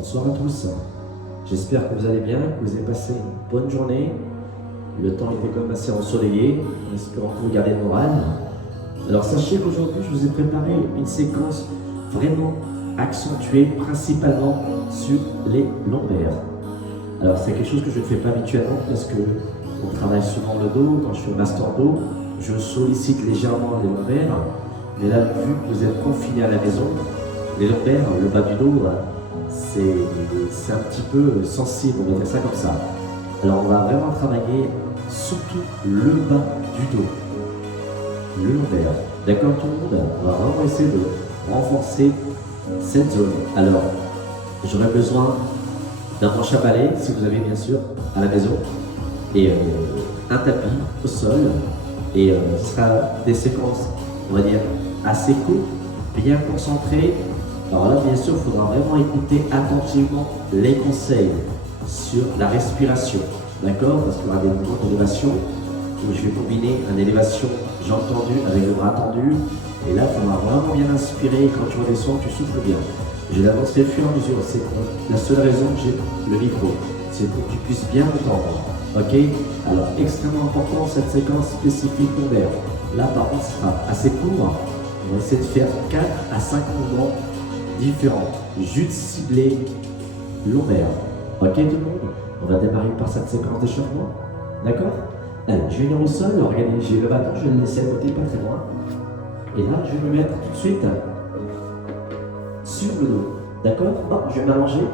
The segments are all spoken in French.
Bonsoir à tous. J'espère que vous allez bien, que vous avez passé une bonne journée. Le temps était quand même assez ensoleillé, en espérant que vous gardez le moral. Alors sachez qu'aujourd'hui, je vous ai préparé une séquence vraiment accentuée, principalement sur les lombaires. Alors c'est quelque chose que je ne fais pas habituellement parce que on travaille souvent le dos. Quand je fais master dos, je sollicite légèrement les lombaires. Mais là, vu que vous êtes confiné à la maison, les lombaires, le bas du dos, c'est un petit peu sensible, on va dire ça comme ça. Alors on va vraiment travailler surtout le bas du dos, le lombaire. D'accord tout le monde? On va vraiment essayer de renforcer cette zone. Alors, j'aurai besoin d'un manche à balai, si vous avez bien sûr, à la maison, et un tapis au sol. Et ce sera des séquences, on va dire, assez courtes, bien concentrées. Alors là, bien sûr, il faudra vraiment écouter attentivement les conseils sur la respiration, d'accord? Parce qu'il y aura des mouvements d'élévation où je vais combiner une élévation, j'ai entendu, avec le bras tendu. Et là, il faudra vraiment bien inspirer. Et quand tu redescends, tu souffles bien. Je l'avancerai au fur et à mesure. C'est la seule raison que j'ai le micro. C'est pour que tu puisses bien entendre. Ok? Alors, extrêmement important cette séquence spécifique lombaire. Là, par contre, ce sera assez court. On va essayer de faire 4 à 5 mouvements différents. Juste cibler lombaire. Ok, tout le monde? On va démarrer par cette séquence d'échauffement. D'accord? Allez, je vais venir au sol. Regardez, j'ai le bâton, je vais le laisser à côté, pas très loin. Et là, je vais me mettre tout de suite sur le dos. D'accord? Hop, je vais m'allonger.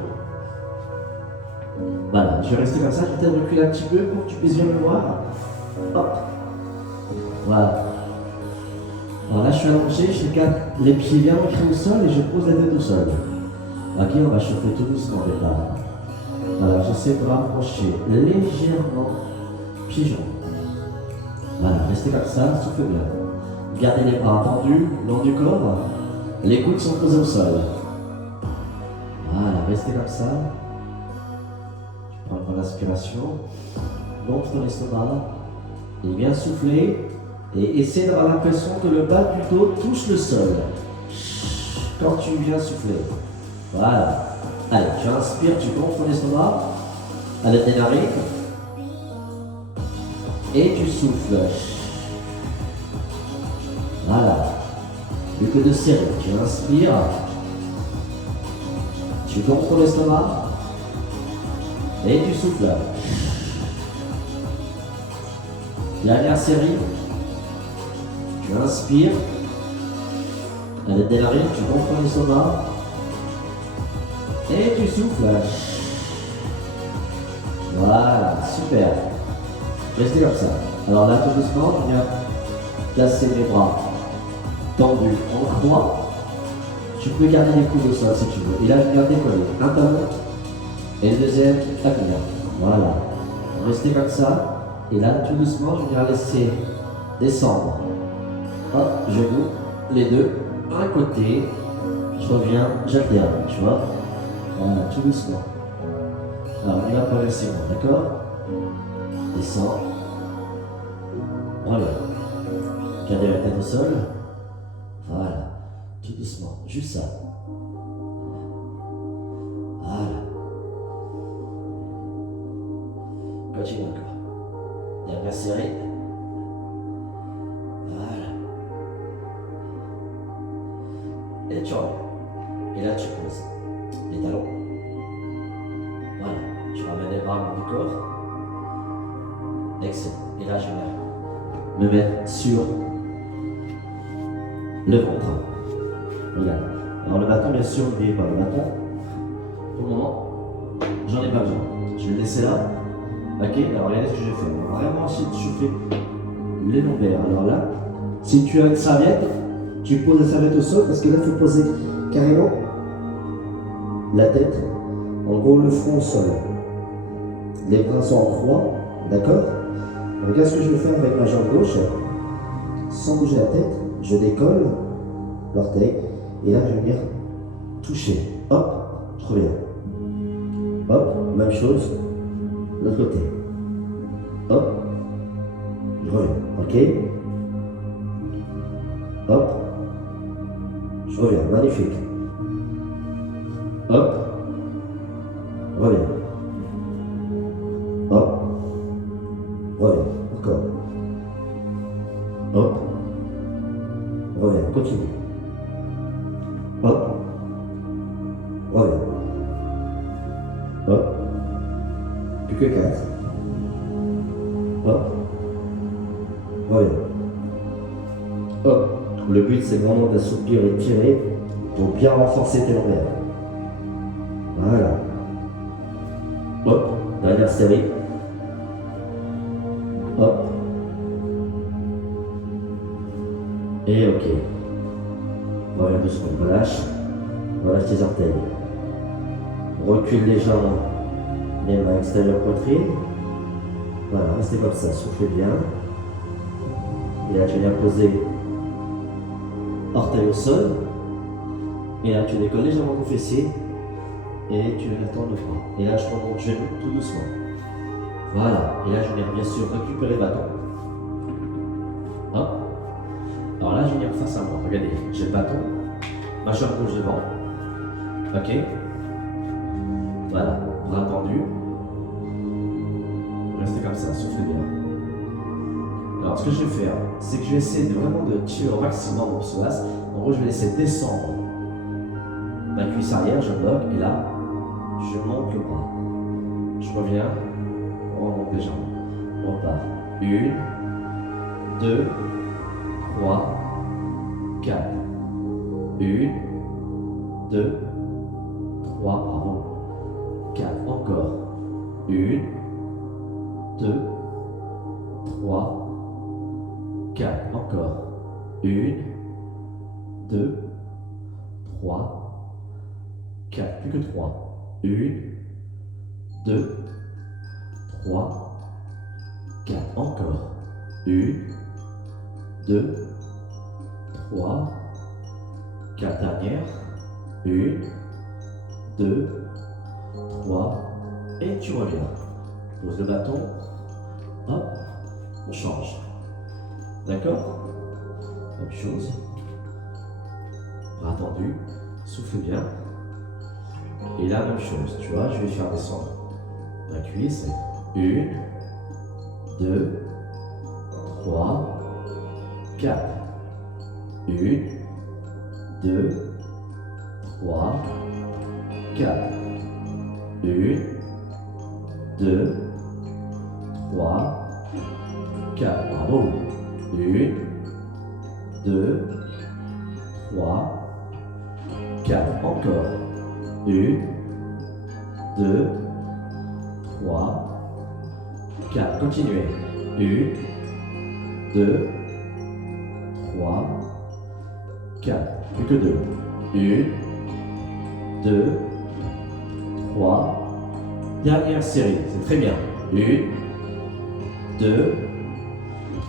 Voilà, je vais rester comme ça. Je vais peut-être reculer un petit peu pour que tu puisses bien me voir. Hop. Voilà. Alors là, je suis allongé, je garde les pieds bien ancrés au sol et je pose la tête au sol. Ok, on va chauffer tout doucement au départ. Voilà, j'essaie de rapprocher légèrement pigeon. Voilà, restez comme ça, soufflez bien. Gardez les bras tendus, long du corps. Les coudes sont posés au sol. Voilà, restez comme ça. Tu prends une l'inspiration. Montre ton estomac. Et bien souffler. Et essaie d'avoir l'impression que le bas du dos touche le sol. Quand tu viens souffler. Voilà. Allez, tu inspires, tu gonfles ton estomac. Allez, démarrer. Et tu souffles. Voilà. Plus que de serrer. Tu inspires. Tu gonfles ton estomac. Et tu souffles. Dernière série. Tu inspires. Allez, démarrer. Tu gonfles ton estomac. Et tu souffles. Voilà, super. Restez comme ça. Alors là, tout doucement, je viens placer mes bras tendus en croix. Tu peux garder les coudes au sol si tu veux. Et là, je viens décoller un talon et le deuxième à venir. Voilà. Restez comme ça. Et là, tout doucement, je viens laisser descendre. Hop, genoux, les deux, un côté. Je reviens, j'alterne, tu vois. Voilà, tout doucement. Alors, on y va progressivement, d'accord? Descends. Voilà. Gardez la tête au sol. Voilà. Tout doucement. Juste ça. Voilà. Continue encore. Dernière série. Voilà. Et tu reviens. Et là, tu poses les talons. Voilà. Tu ramènes les bras au bout du corps. Excellent. Et là, je vais me mettre sur le ventre. Regarde. Alors, le bâton, bien sûr, n'oubliez pas le bâton. Pour le moment, j'en ai pas besoin. Je vais le laisser là. Ok, alors regardez ce que je vais faire. On va vraiment essayer de chauffer les lombaires. Alors là, si tu as une serviette, tu poses la serviette au sol parce que là, il faut poser carrément la tête, en gros le front au sol. Les bras sont en croix, d'accord? Regarde ce que je vais faire avec ma jambe gauche. Sans bouger la tête, je décolle l'orteil et là, je vais venir toucher. Hop, je reviens. Hop, même chose. L'autre côté. Hop. Je reviens. Ok. Hop. Je reviens. Magnifique. Hop. reviens. Hop, reviens, encore. Hop, reviens, continue. Hop, reviens. Hop, plus que 4. Hop, reviens. Hop, le but c'est vraiment d'assouplir et de tirer pour bien renforcer tes lombaires. Voilà. Hop, dernière série. Hop. Et ok. Reviens doucement, relâche. Relâche tes orteils. Recule légèrement les mains extérieures poitrine. Voilà, restez comme ça, soufflez bien. Et là tu viens poser orteil au sol. Et là tu décolles légèrement ton fessier. Et tu attends le bras. Et là je remonte genou tout doucement. Voilà. Et là je viens bien sûr récupérer le bâton. Hop. Alors là je viens face à moi. Regardez, j'ai le bâton. Ma jambe gauche devant. Ok. Voilà. Bras tendu. Restez comme ça, soufflez bien. Alors ce que je vais faire, c'est que je vais essayer vraiment de tirer au maximum mon psoas. En gros je vais laisser descendre ma cuisse arrière, je bloque et là je monte le bras. Je reviens, on remonte les jambes. On repart. 1, 2, 3, 4. 1, 2, 3, bravo. 4, encore. 1, 2, 3, 4, encore. 1, 2, 3, 4, plus que 3. 1, 2, 3, 4, encore. 1, 2, 3, 4, dernière. 1, 2, 3, et tu reviens. Pose le bâton. Hop, on change. D'accord? Même chose. Bras tendu, souffle bien. Et là, même chose, tu vois, je vais faire descendre ma cuisse. 1, 2, 3, 4. 1, 2, 3, 4. 1, 2, 3, 4. Bravo. 1, 2, 3, 4. Encore. 1, 2, 3, 4. Continuez. 1, 2, 3, 4. Plus que 2. 1, 2, 3. Dernière série. C'est très bien. 1, 2,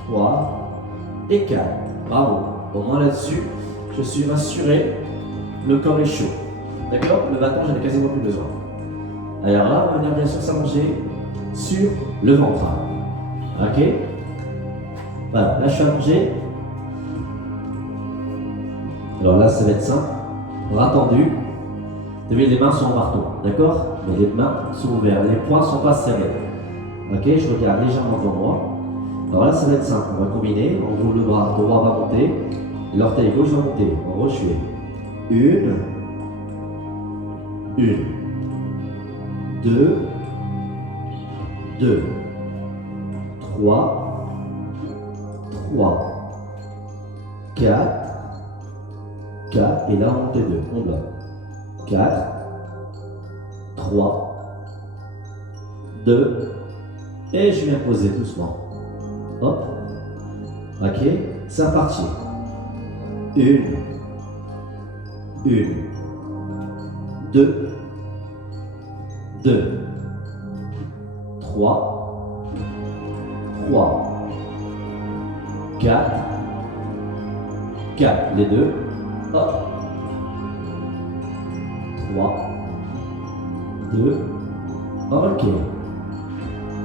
3 et 4. Bravo. Au moins là-dessus, je suis rassuré. Le corps est chaud. D'accord? Le bâton, j'en ai quasiment plus besoin. Alors là, on va venir bien sûr s'allonger sur le ventre. Ok? Voilà, là je suis allongé. Alors là, ça va être simple. Bras tendus. Les mains sont en marteau. D'accord? Mais les mains sont ouvertes. Les poings ne sont pas serrés. Ok? Je regarde légèrement devant moi. Alors là, ça va être simple. On va combiner. On roule le bras droit va monter. L'orteil gauche va monter. En gros, je fais 1, 2, 2, 3, 4, 4, et là on monte les 2, on bloque. 4, 3, 2, et je viens poser doucement. Hop, ok, c'est reparti. 1, 2, 2, 3, 4, 4, les deux, hop, 3, 2, ok,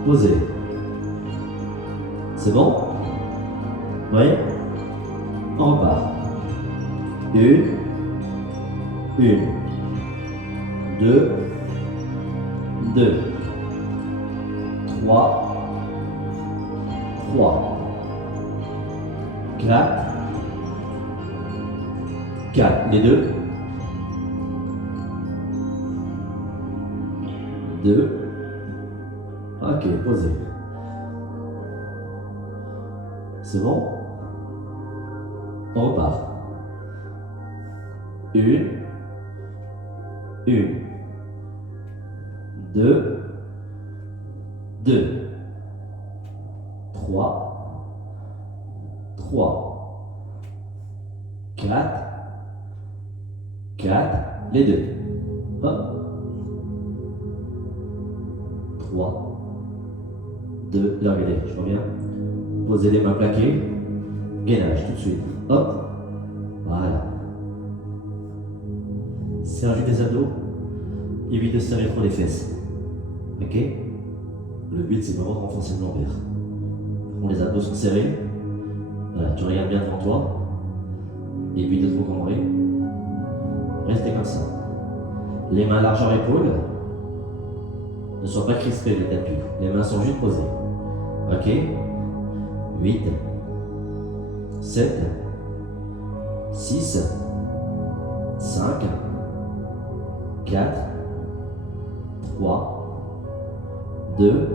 posez. C'est bon? Oui? On repart. 1, 2, 2, 3, 3, 4, 4, les deux, 2, ok, posez. C'est bon? On repart. 1, 2, 2, 3, 3, 4, 4, les deux. 1, 3, 2, là, regardez, je reviens. Posez les mains plaquées. Gainage tout de suite. Hop. Voilà. Serrez des abdos. Évite de serrer trop les fesses. Ok? Le but, c'est vraiment de renforcer le lombaire. Quand les abdos sont serrés, voilà, tu regardes bien devant toi. Évite de trop cambrer. Restez comme ça. Les mains largeur épaule. Ne soient pas crispées le tapis. Les mains sont juste posées. Ok? 8, 7, 6, 5, 4, 3, 2,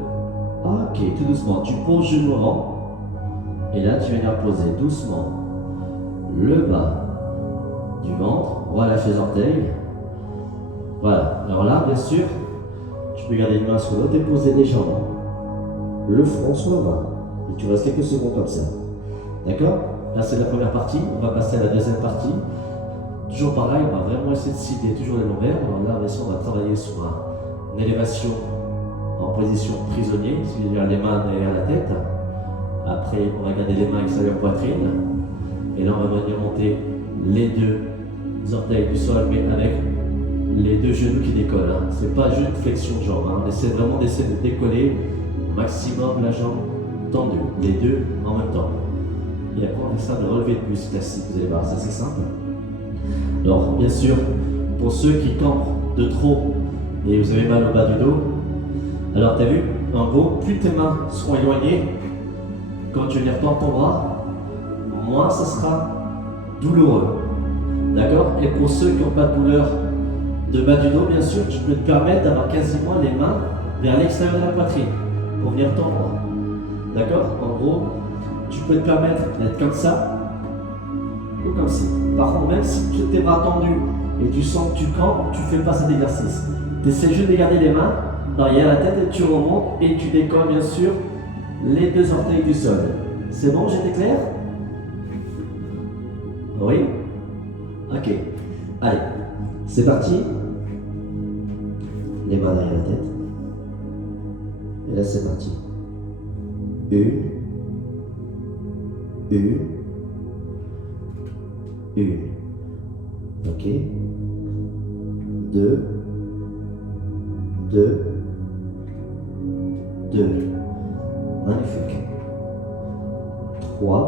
ok, tout doucement, tu poses genou au rang, et là tu viens poser doucement le bas du ventre, relâche les orteils, voilà, alors là bien sûr, tu peux garder une main sur l'autre et poser légèrement le front sur le bas, et tu restes quelques secondes comme ça, d'accord? Là c'est la première partie, on va passer à la deuxième partie. Toujours pareil, on va vraiment essayer de cibler toujours les lombaires. Alors là, bien sûr, on va travailler sur une élévation en position prisonnier, c'est-à-dire les mains derrière la tête. Après, on va garder les mains extérieures poitrine. Et là, on va venir monter les deux orteils du sol, mais avec les deux genoux qui décollent. Hein. C'est pas juste flexion de jambe. Hein. On essaie vraiment d'essayer de décoller au maximum la jambe tendue, les deux en même temps. Et après, on fait ça de relevé de muscle classique. Vous allez voir, ça c'est simple. Alors, bien sûr, pour ceux qui campent de trop et vous avez mal au bas du dos, alors tu as vu, en gros, plus tes mains seront éloignées, quand tu les retends ton bras, moins ça sera douloureux. D'accord? Et pour ceux qui n'ont pas de douleur de bas du dos, bien sûr, tu peux te permettre d'avoir quasiment les mains vers l'extérieur de la poitrine pour venir tendre. D'accord? En gros, tu peux te permettre d'être comme ça ou comme ci. Par contre, même si tu tes bras tendus et tu sens que tu campes, tu ne fais pas cet exercice. Tu essaies juste de garder les mains derrière la tête et tu remontes et tu décolles bien sûr les deux orteils du sol. C'est bon, j'étais clair? Oui? Ok. Allez, c'est parti. Les mains derrière la tête. Et là, c'est parti. Une. Ok. 2. Magnifique. 3.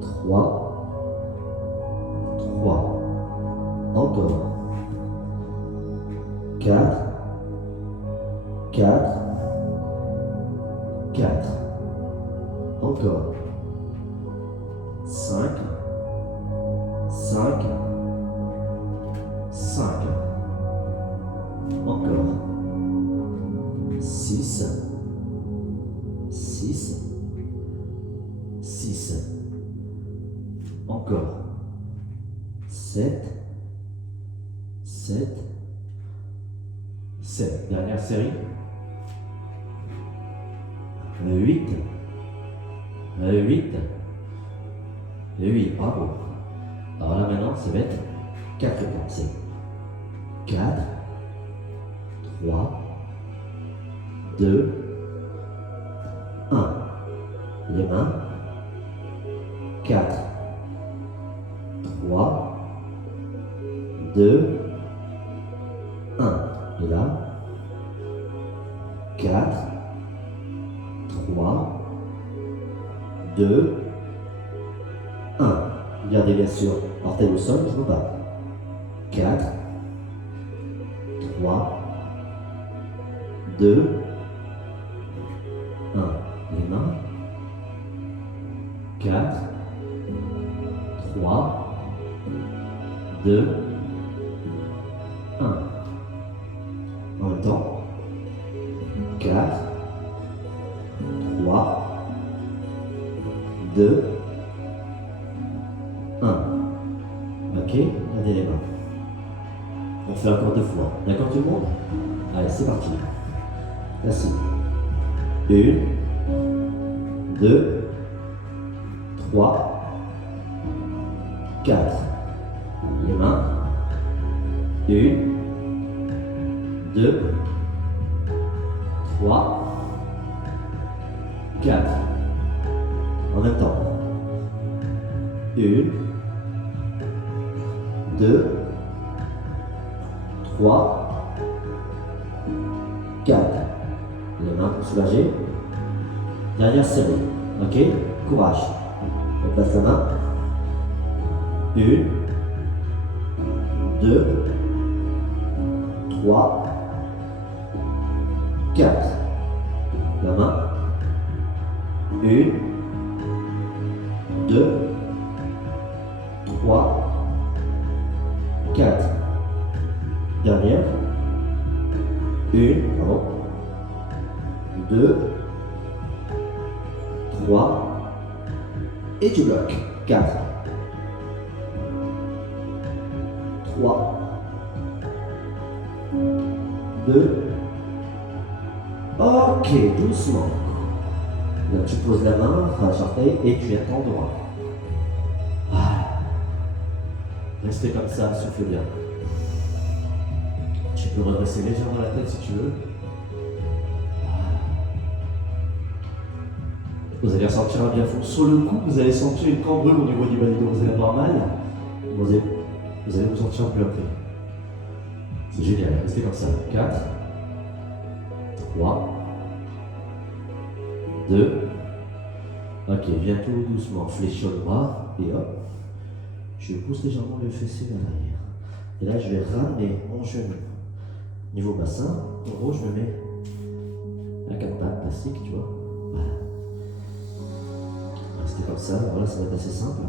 3. Encore. 4. 4. Encore. 5. Encore. 6. 6. Encore. 7. 7. Dernière série. 8. 8. Bravo. Alors là maintenant, ça va être 4 réponses. 4, 3, 2, 1. Les mains. 4, 3, 2, 1. Et là, 4, 3, 2, 1. Regardez bien sûr, orteil au sol, je ne veux pas. 4, 3, 2, 1. Les mains. 4, 3, 2, 1. En même temps. 4, 3, 2, 1. Ok, regardez les mains. On fait encore 2 fois. D'accord tout le monde? Allez, c'est parti. Assis. 1, 2, 3, 4. Les mains. 1, 2, 3, 4. En même temps. 1, 2, 3, 4. Les mains pour soulager. Dernière série. Ok? Courage. On place la main. 1, 2, 3, 4. La main. 1, 2, 3, 4. Dernière. 1, pardon. 2, 3. Et tu bloques. 4. 3. 2. Ok, doucement. Là, tu poses la main, enfin, l'orteil, et tu attends droit. Voilà. Restez comme ça, souffle bien. Tu peux redresser légèrement la tête si tu veux. Vous allez ressentir un bien fond. Sur le coup, vous allez sentir une cambrure au niveau du bas du dos. Vous allez avoir mal. Vous allez vous sentir plus après. C'est génial. Restez comme ça. 4, 3, 2. Ok, viens tout doucement. Fléchis le bras. Et hop. Je pousse légèrement le fessier vers l'arrière. Et là, je vais ramener mon genou. Niveau bassin, en gros, je me mets à 4 pattes classique, tu vois. Voilà. Restez comme ça, voilà, ça va être assez simple.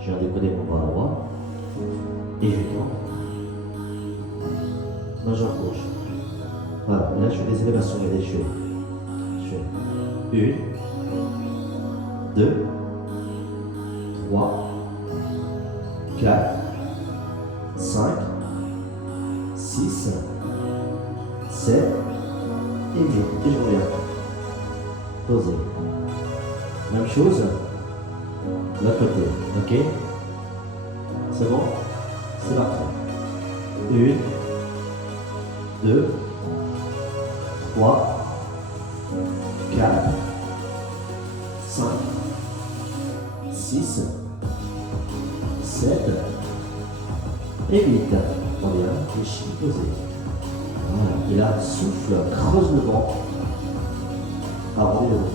Je viens décoller mon bras droit. Et je tends. Majeur gauche. Voilà, et là, je fais des élévations et des cheveux. Je fais 1, 2, 3, 4, 5, 6, 7, et 8. Et je reviens. Posez. Même chose. L'autre côté. Ok? C'est bon? C'est parti. 1, 2, 3, 4, 5, 6, 7 et 8. On vient, fléchis, posez. Voilà. Et là, souffle, creuse le ventre. Arrondis le dos.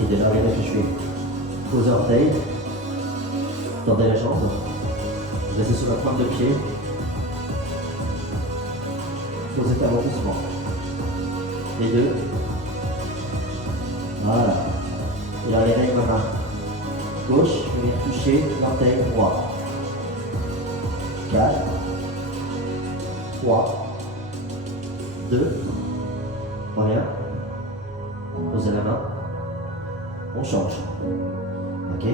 Et déjà, regardez ce que je fais. Posez orteil. Tendez la jambe. Laissez sur la pointe de pied. Posez talon doucement. Les deux. Voilà. Et allez avec ma main gauche, je vais toucher l'orteil droit. 4, 3, 2, voilà. Posez la main. On change. Ok.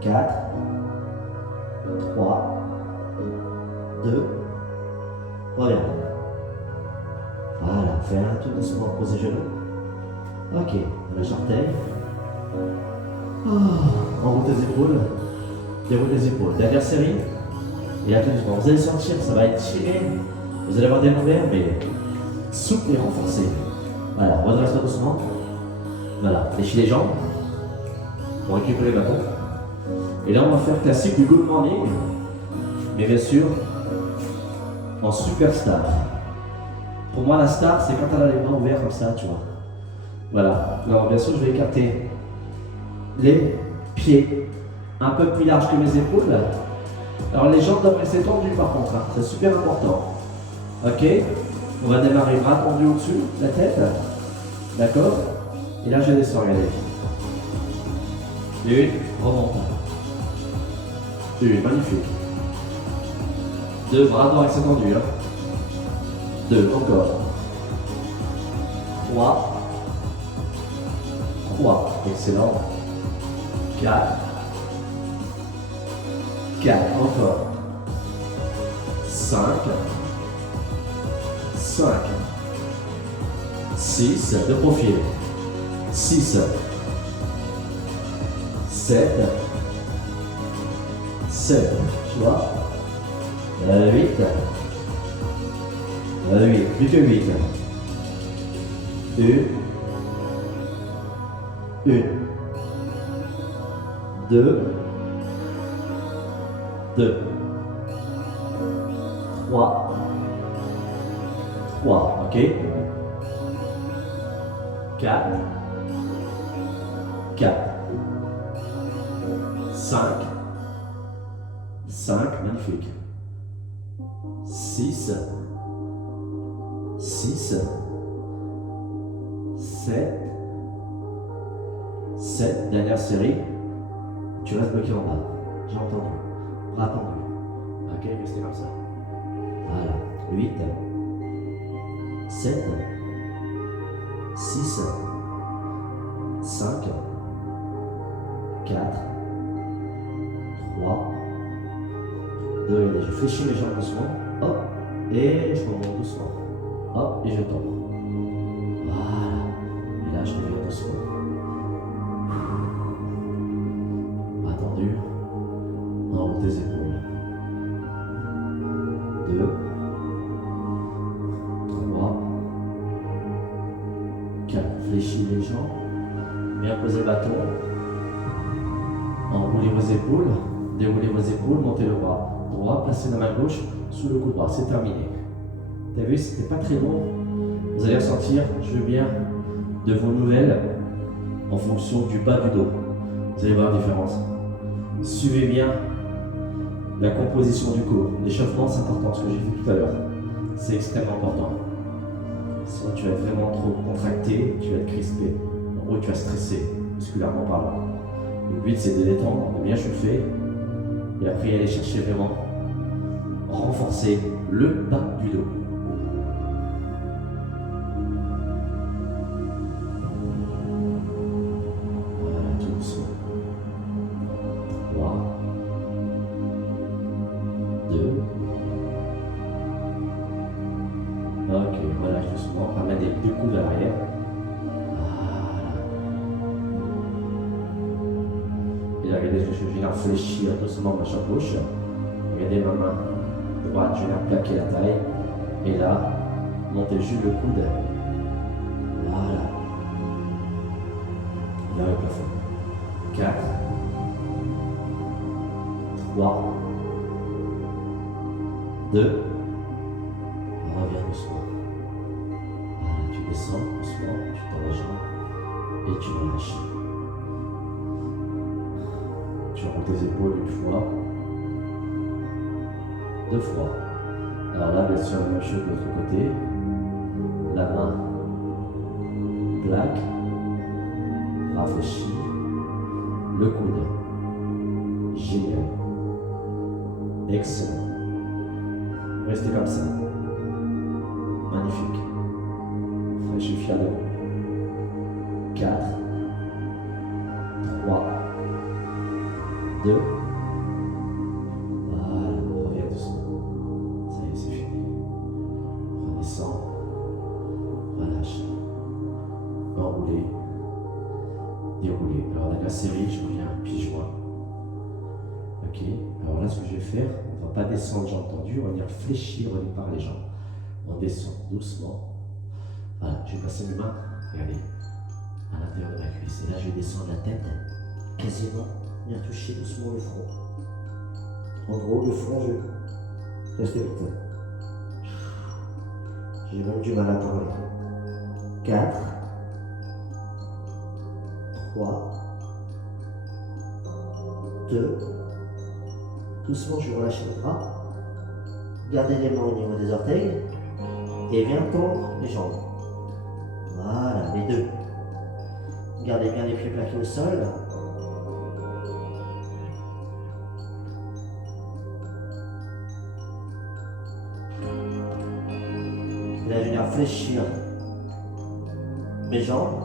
4, 3, 2, voilà. Voilà, fais un tout doucement, posez genoux. Ok, lâche orteil. Enroule tes épaules. Déroule les épaules. Dernière série. Et là tout doucement. Vous allez sentir, ça va être tiré. Vous allez avoir des mouvements, mais souple et renforcé. Voilà, redresse-toi doucement. Voilà, fléchis les jambes. Pour récupérer le bâton. Et là, on va faire classique du good morning. Mais bien sûr, en superstar. Pour moi, la star, c'est quand elle a les bras ouverts comme ça, tu vois. Voilà. Alors, bien sûr, je vais écarter les pieds un peu plus larges que mes épaules. Alors les jambes doivent rester tendues par contre, hein. C'est super important. Ok, on va démarrer bras tendus au-dessus, la tête. D'accord. Et là je descends, regardez. Une, remonte. Une, magnifique. Deux, bras droits restent tendus. Hein. Deux, encore. Trois. Trois, excellent. Quatre. Quatre, encore. Cinq. Cinq. Six, de profil. Six. Sept. Sept, tu vois. 8. 8, plus que 8. Une. Une. Deux. Deux. Trois. Trois, ok. Quatre. Quatre. Cinq. Cinq, magnifique. 6, 6, 7, 7, dernière série, tu restes bloqué en bas, j'ai entendu, bras tendus, ok, restez comme ça, voilà, 8, 7, 6, 5, 4, 3, 2, allez, je fléchis mes jambes doucement, hop, et je remonte doucement, hop, et je tombe. Voilà, et là je reviens doucement. Attendu, en haut des épaules. 2, 3, 4, fléchis les jambes, bien poser le bâton, enroulez vos épaules, déroulez vos épaules, montez le bras droit, placez la main gauche sous le coude droit, c'est terminé. T'as vu, c'était pas très long. Vous allez ressentir, je veux bien, de vos nouvelles en fonction du bas du dos. Vous allez voir la différence. Suivez bien la composition du corps. L'échauffement, c'est important, ce que j'ai fait tout à l'heure. C'est extrêmement important. Sinon, tu vas être vraiment trop contracté, tu vas être crispé. En gros, tu vas stresser, musculairement parlant. Le but, c'est de détendre, de bien chauffer, et après aller chercher vraiment renforcer le bas du dos. Voilà, tout doucement. 3, 2. Ok, voilà, doucement. Ramène les deux coudes à l'arrière. Voilà. Et là, regardez, je viens fléchir doucement ma jambe gauche. Regardez ma main droite, je viens plaquer la taille. Et là, montez juste le coude. Voilà. Là, le plafond. 4, 3, 2. Reviens doucement. Voilà, tu descends doucement, tu tends la jambe et tu relâches. Tu roules tes épaules une fois, deux fois. Alors là, bien sûr, la même chose de l'autre côté. La main plaque, rafraîchit, le coude. Génial. Excellent. Restez comme ça. Magnifique. Je suis fier de vous. 4, 3, 2. Voilà, on revient doucement. Ça y est, c'est fini. Redescend. Relâche. Enroulez. Déroulez. Alors, la série, je reviens pieds-joints. Ok. Alors là, ce que je vais faire, on ne va pas descendre jambes tendues, on va venir fléchir par les jambes. On descend doucement. Voilà, je vais passer mes mains, regardez, à l'intérieur de ma cuisse. Et là, je vais descendre la tête, quasiment, bien toucher doucement le front. En gros, le front, je reste vite. J'ai même du mal à parler. 4, 3, 2, Doucement, je relâche les bras. Gardez les mains au niveau des orteils. Et viens tendre les jambes. Voilà, les deux. Gardez bien les pieds plaqués au sol. Là, je viens fléchir mes jambes.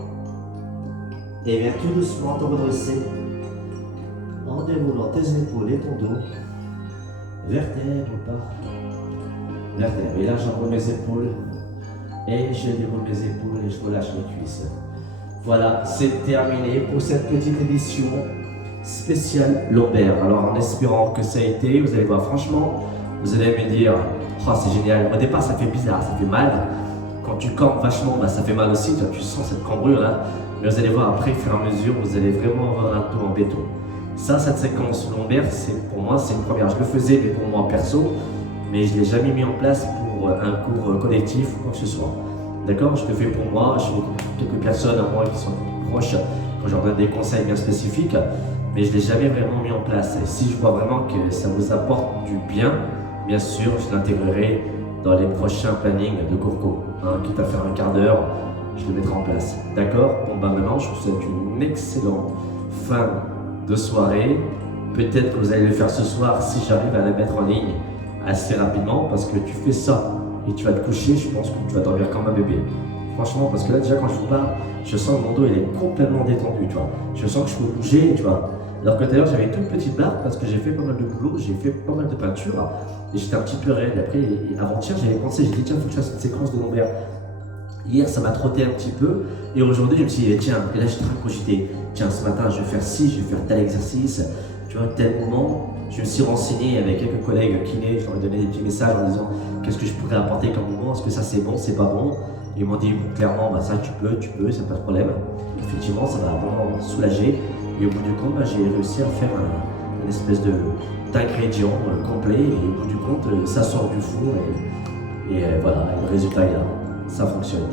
Et viens tout doucement te redresser en déroulant tes épaules et ton dos. Vertèbre par vertèbre. Et là, j'enroule mes épaules. Et je déroule mes épaules et je relâche mes cuisses. Voilà, c'est terminé pour cette petite édition spéciale lombaire. Alors, en espérant que ça a été, vous allez voir, franchement, vous allez me dire, oh, c'est génial. Au départ, ça fait bizarre, ça fait mal. Quand tu campes vachement, bah, ça fait mal aussi. Tu sens cette cambrure là. Mais vous allez voir, après, au fur et à mesure, vous allez vraiment avoir un dos en béton. Ça, cette séquence lombaire, pour moi, c'est une première. Je le faisais, mais pour moi perso, mais je ne l'ai jamais mis en place pour un cours collectif ou quoi que ce soit. D'accord? Je le fais pour moi, je fais quelques personnes à moi qui sont proches quand je leur donne des conseils bien spécifiques, mais je ne l'ai jamais vraiment mis en place. Et si je vois vraiment que ça vous apporte du bien sûr, je l'intégrerai dans les prochains plannings de Courco. Quitte à faire un quart d'heure, je le mettrai en place. D'accord? Bon, bah maintenant, je vous souhaite une excellente fin de soirée. Peut-être que vous allez le faire ce soir si j'arrive à la mettre en ligne assez rapidement, parce que tu fais ça et tu vas te coucher, je pense que tu vas dormir comme un bébé. Franchement, parce que là déjà quand je vous parle, je sens que mon dos il est complètement détendu, tu vois. Je sens que je peux bouger, tu vois. Alors que d'ailleurs j'avais une toute petite barbe parce que j'ai fait pas mal de boulot, j'ai fait pas mal de peinture et j'étais un petit peu raide. Après, avant-hier j'avais pensé, j'ai dit tiens, faut que je fasse une séquence de lombaire. Hier ça m'a trotté un petit peu et aujourd'hui je me suis dit tiens, et là j'étais en train de cogiter, tiens ce matin je vais faire ci, je vais faire tel exercice, tu vois, tel moment. Je me suis renseigné avec quelques collègues kinés, je leur ai donné des petits messages en disant qu'est-ce que je pourrais apporter comme mouvement, est-ce que ça c'est bon, c'est pas bon. Ils m'ont dit bon, clairement bah, ça tu peux, ça pas de problème. Effectivement ça va vraiment soulager et au bout du compte bah, j'ai réussi à faire une espèce d'ingrédient complet et au bout du compte ça sort du four et voilà, et le résultat est là, ça fonctionne.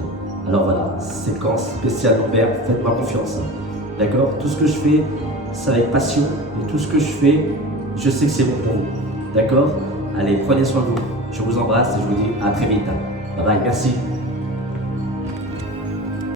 Alors voilà, séquence spéciale lombaire, faites-moi confiance. D'accord? Tout ce que je fais, c'est avec passion et tout ce que je fais, je sais que c'est bon pour vous. D'accord? Allez, prenez soin de vous. Je vous embrasse et je vous dis à très vite. Bye bye, merci.